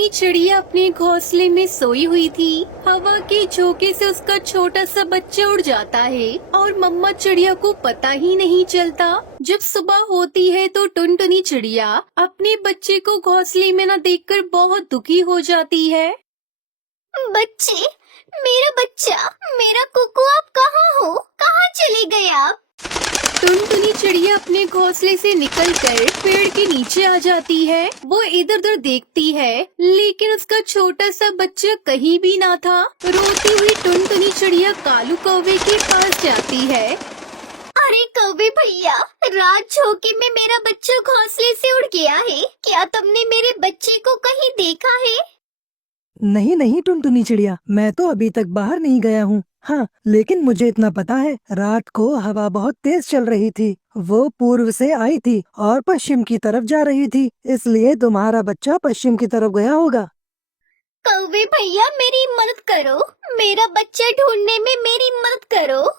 टुनटुनी चिड़िया अपने घोंसले में सोई हुई थी। हवा के झोंके से उसका छोटा सा बच्चा उड़ जाता है और मम्मा चिड़िया को पता ही नहीं चलता। जब सुबह होती है तो टुनटुनी चिड़िया अपने बच्चे को घोंसले में न देखकर बहुत दुखी हो जाती है। बच्चे, मेरा बच्चा, मेरा कुकू, आप कहाँ हो? कहाँ चले गए आप? टुनटुनी चिड़िया अपने घोंसले से निकलकर पेड़ के नीचे आ जाती है। वो इधर उधर देखती है लेकिन उसका छोटा सा बच्चा कहीं भी ना था। रोती हुई टुनटुनी चिड़िया कालू कौवे के पास जाती है। अरे कौवे भैया, रात झोंके में मेरा बच्चा घोंसले से उड़ गया है। क्या तुमने मेरे बच्चे को कहीं देखा है? नहीं नहीं टुनटुनी चिड़िया, मैं तो अभी तक बाहर नहीं गया हूँ। हाँ, लेकिन मुझे इतना पता है, रात को हवा बहुत तेज चल रही थी। वो पूर्व से आई थी और पश्चिम की तरफ जा रही थी, इसलिए तुम्हारा बच्चा पश्चिम की तरफ गया होगा। कौवे भैया, मेरी मदद करो, मेरा बच्चा ढूंढने में मेरी मदद करो।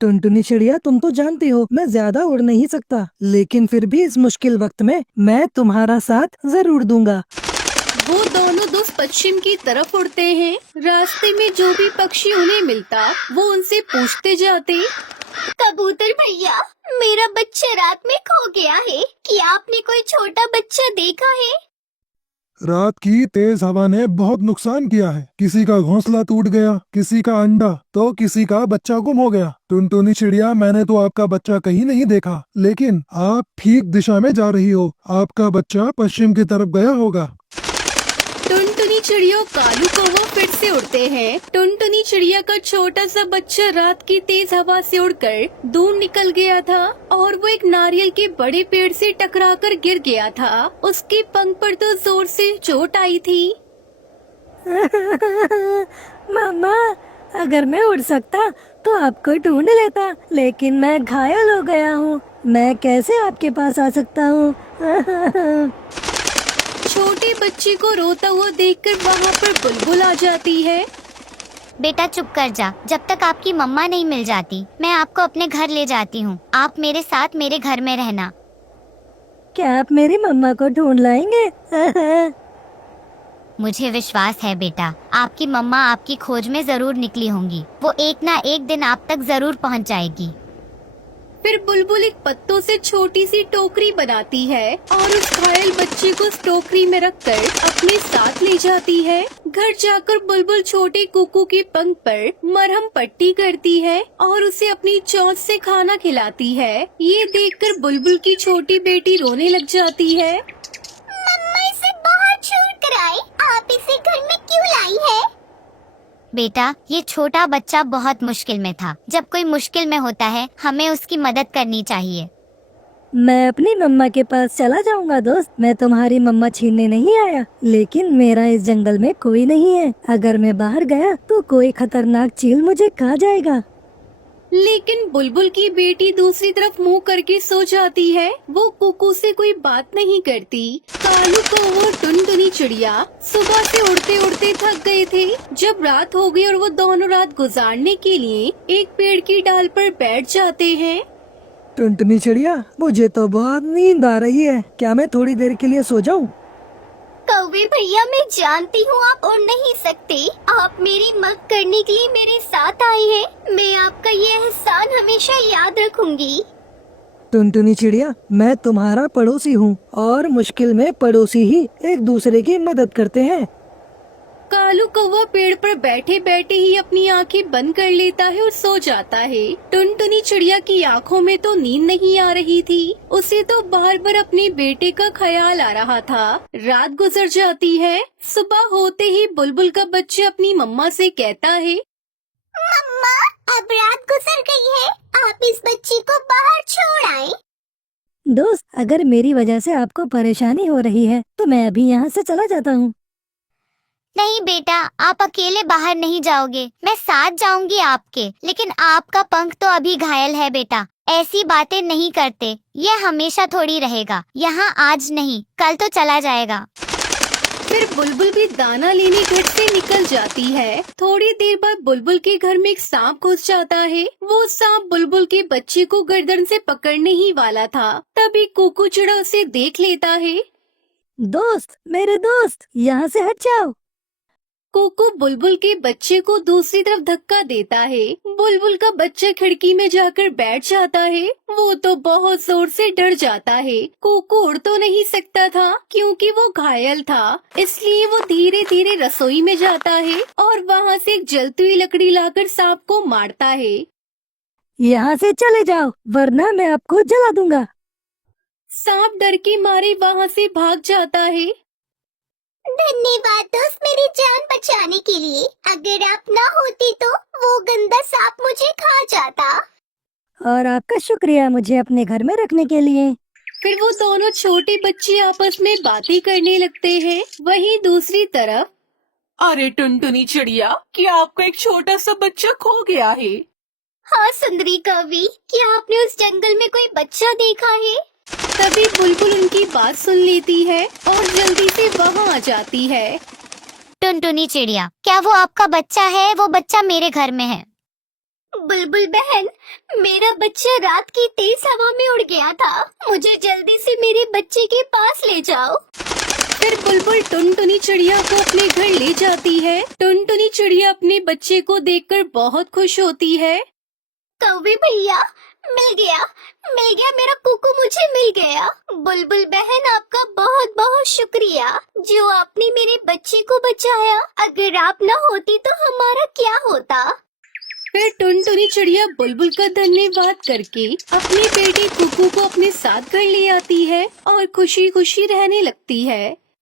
टुनटुनी चिड़िया, तुम तो जानती हो मैं ज्यादा उड़ नहीं सकता, लेकिन फिर भी इस मुश्किल वक्त में मैं तुम्हारा साथ जरूर दूंगा। वो दोनों दोस्त पश्चिम की तरफ उड़ते हैं। रास्ते में जो भी पक्षी उन्हें मिलता वो उनसे पूछते जाते। कबूतर भैया, मेरा बच्चा रात में खो गया है। क्या आपने कोई छोटा बच्चा देखा है? रात की तेज हवा ने बहुत नुकसान किया है। किसी का घोंसला टूट गया, किसी का अंडा, तो किसी का बच्चा गुम हो गया। टुनटुनी चिड़िया, मैंने तो आपका बच्चा कहीं नहीं देखा, लेकिन आप ठीक दिशा में जा रही हो। आपका बच्चा पश्चिम की तरफ गया होगा। टुनटुनी चिड़िया और कालू कौवा फिर से उड़ते हैं। टुनटुनी चिड़िया का छोटा सा बच्चा रात की तेज हवा से उड़कर दूर निकल गया था और वो एक नारियल के बड़े पेड़ से टकराकर गिर गया था। उसके पंख पर तो जोर से चोट आई थी। मामा, अगर मैं उड़ सकता तो आपको ढूंढ लेता, लेकिन मैं घायल हो गया हूँ। मैं कैसे आपके पास आ सकता हूँ? छोटे बच्चे को रोता हुआ देखकर वहाँ पर बुलबुल आ जाती है। बेटा चुप कर जा, जब तक आपकी मम्मा नहीं मिल जाती मैं आपको अपने घर ले जाती हूँ। आप मेरे साथ मेरे घर में रहना। क्या आप मेरी मम्मा को ढूंढ लाएंगे? मुझे विश्वास है बेटा, आपकी मम्मा आपकी खोज में जरूर निकली होंगी। वो एक ना एक दिन आप तक जरूर पहुँच जाएगी। फिर बुलबुल एक पत्तों से छोटी सी टोकरी बनाती है और उस घायल बच्चे को उस टोकरी में रखकर अपने साथ ले जाती है। घर जाकर बुलबुल छोटे कुकू के पंख पर मरहम पट्टी करती है और उसे अपनी चोंच से खाना खिलाती है। ये देखकर बुलबुल की छोटी बेटी रोने लग जाती है। मम्मा इसे बाहर छोड़कर आई, आप इसे घर में क्यों लाई है? बेटा, ये छोटा बच्चा बहुत मुश्किल में था। जब कोई मुश्किल में होता है हमें उसकी मदद करनी चाहिए। मैं अपनी मम्मा के पास चला जाऊंगा दोस्त। मैं तुम्हारी मम्मा छीनने नहीं आया, लेकिन मेरा इस जंगल में कोई नहीं है। अगर मैं बाहर गया तो कोई खतरनाक चील मुझे खा जाएगा। लेकिन बुलबुल की बेटी दूसरी तरफ मुंह करके सो जाती है। वो कुकू से कोई बात नहीं करती। कालू कौवा और टुनटुनी चिड़िया सुबह से उड़ते उड़ते थक गए थे। जब रात हो गई और वो दोनों रात गुजारने के लिए एक पेड़ की डाल पर बैठ जाते हैं। टुनटुनी चिड़िया, मुझे तो बहुत नींद आ रही है। क्या मैं थोड़ी देर के लिए सो जाऊं? कौवे भैया, मैं जानती हूँ आप उड़ नहीं सकते। आप मेरी मदद करने के लिए मेरे साथ आए हैं। मैं आपका ये एहसान हमेशा याद रखूंगी। टुनटुनी चिड़िया, मैं तुम्हारा पड़ोसी हूँ और मुश्किल में पड़ोसी ही एक दूसरे की मदद करते हैं। कालू कौवा पेड़ पर बैठे बैठे ही अपनी आंखें बंद कर लेता है और सो जाता है। टुनटुनी चिड़िया की आंखों में तो नींद नहीं आ रही थी। उसे तो बार बार अपने बेटे का ख्याल आ रहा था। रात गुजर जाती है। सुबह होते ही बुलबुल का बच्चा अपनी मम्मा से कहता है, मम्मा, अब रात गुजर गई है, आप इस बच्चे को बाहर छोड़ आए। दोस्त, अगर मेरी वजह से आपको परेशानी हो रही है तो मैं अभी यहाँ से चला जाता हूँ। नहीं बेटा, आप अकेले बाहर नहीं जाओगे, मैं साथ जाऊंगी आपके। लेकिन आपका पंख तो अभी घायल है बेटा, ऐसी बातें नहीं करते। ये हमेशा थोड़ी रहेगा, यहाँ आज नहीं कल तो चला जाएगा। फिर बुलबुल भी दाना लेने घर से निकल जाती है। थोड़ी देर बाद बुलबुल के घर में एक सांप घुस जाता है। वो सांप बुलबुल के बच्चे को गर्दन से पकड़ने ही वाला था, तभी कुकू चिड़ा उसे देख लेता है। दोस्त, मेरे दोस्त, यहाँ से हट जाओ। कुकू बुलबुल के बच्चे को दूसरी तरफ धक्का देता है। बुलबुल का बच्चा खिड़की में जाकर बैठ जाता है। वो तो बहुत जोर से डर जाता है। कुकू उड़ तो नहीं सकता था क्योंकि वो घायल था, इसलिए वो धीरे धीरे रसोई में जाता है और वहाँ से एक जलती हुई लकड़ी लाकर सांप को मारता है। यहाँ से चले जाओ वरना मैं आपको जला दूंगा। सांप डर के मारे वहाँ से भाग जाता है। धन्यवाद दोस्त मेरी जान बचाने के लिए। अगर आप ना होती तो वो गंदा सांप मुझे खा जाता। और आपका शुक्रिया मुझे अपने घर में रखने के लिए। फिर वो दोनों छोटे बच्चे आपस में बातें करने लगते हैं। वहीं दूसरी तरफ, अरे टुनटुनी चिड़िया, क्या आपका एक छोटा सा बच्चा खो गया है? हाँ सुंदरी कवि, क्या आपने उस जंगल में कोई बच्चा देखा है? तभी बुलबुल उनकी बात सुन लेती है और जल्दी से वहाँ आ जाती है। टुनटुनी चिड़िया, क्या वो आपका बच्चा है? वो बच्चा मेरे घर में है। बुलबुल बहन, मेरा बच्चा रात की तेज हवा में उड़ गया था। मुझे जल्दी से मेरे बच्चे के पास ले जाओ। फिर बुलबुल टुनटुनी चिड़िया को अपने घर ले जाती है। टुनटुनी चिड़िया अपने बच्चे को देखकर बहुत खुश होती है। कौवे भैया, मिल गया मेरा कुकू, मुझे मिल गया। बुलबुल बहन, आपका बहुत बहुत शुक्रिया जो आपने मेरे बच्चे को बचाया। अगर आप ना होती तो हमारा क्या होता। फिर टुनटुनी चिड़िया बुलबुल का धन्यवाद करके अपने बेटे कुकू को अपने साथ घर ले आती है और खुशी खुशी रहने लगती है।